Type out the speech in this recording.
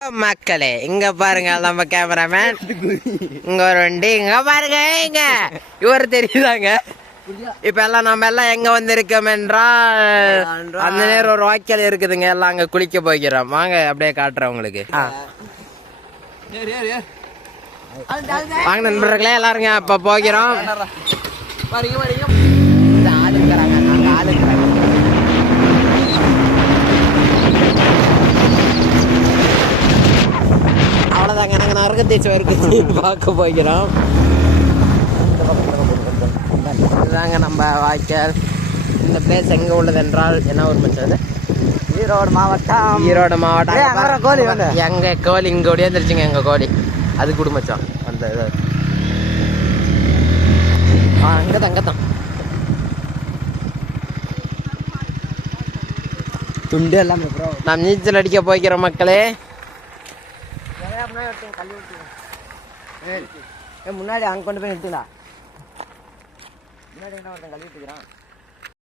மக்களே இங்க பாருங்க நம்ம கேமராமேன் இங்க ஒரு வண்டி இங்க பாருங்க இங்க இவர் தெரியுதாங்க. இப்ப எல்லாம் நம்ம எல்லாம் எங்க வந்திருக்கோம் என்றால் அந்த நேரம் ஒரு வாய்க்கால் இருக்குதுங்க, எல்லாம் அங்க குளிக்க போய்க்கிறோம். வாங்க அப்படியே காட்டுறேன் உங்களுக்கு. வாங்க நண்பர்களே எல்லாருங்க இப்ப போகிறோம். ஆளுங்கிறாங்க நாங்க ஆளுங்கிறாங்க. அவ்வளோதாங்க, நாங்கள் நரகத்தீச்சு வரைக்கும் பார்க்க போகிறோம். இதுதாங்க நம்ம வாய்க்கால். இந்த பிளேஸ் எங்கே உள்ளது என்றால் என்ன ஊர் மச்சது? ஈரோடு மாவட்டம். ஈரோடு மாவட்டம். கோழி எங்கள் கோழி இங்கே ஒடியாந்துருச்சுங்க. எங்கள் கோழி அது குடும்பச்சோம். அந்த இது அங்கே தான் துண்டு எல்லாம் நாம் நீச்சல் அடிக்க போய்க்கிறோம் மக்களே. முன்னாடி அங்கே கொண்டு போய் நிறுத்துங்களா? முன்னாடி என்ன ஒருத்தன் கழுவிட்டுக்கிறான்.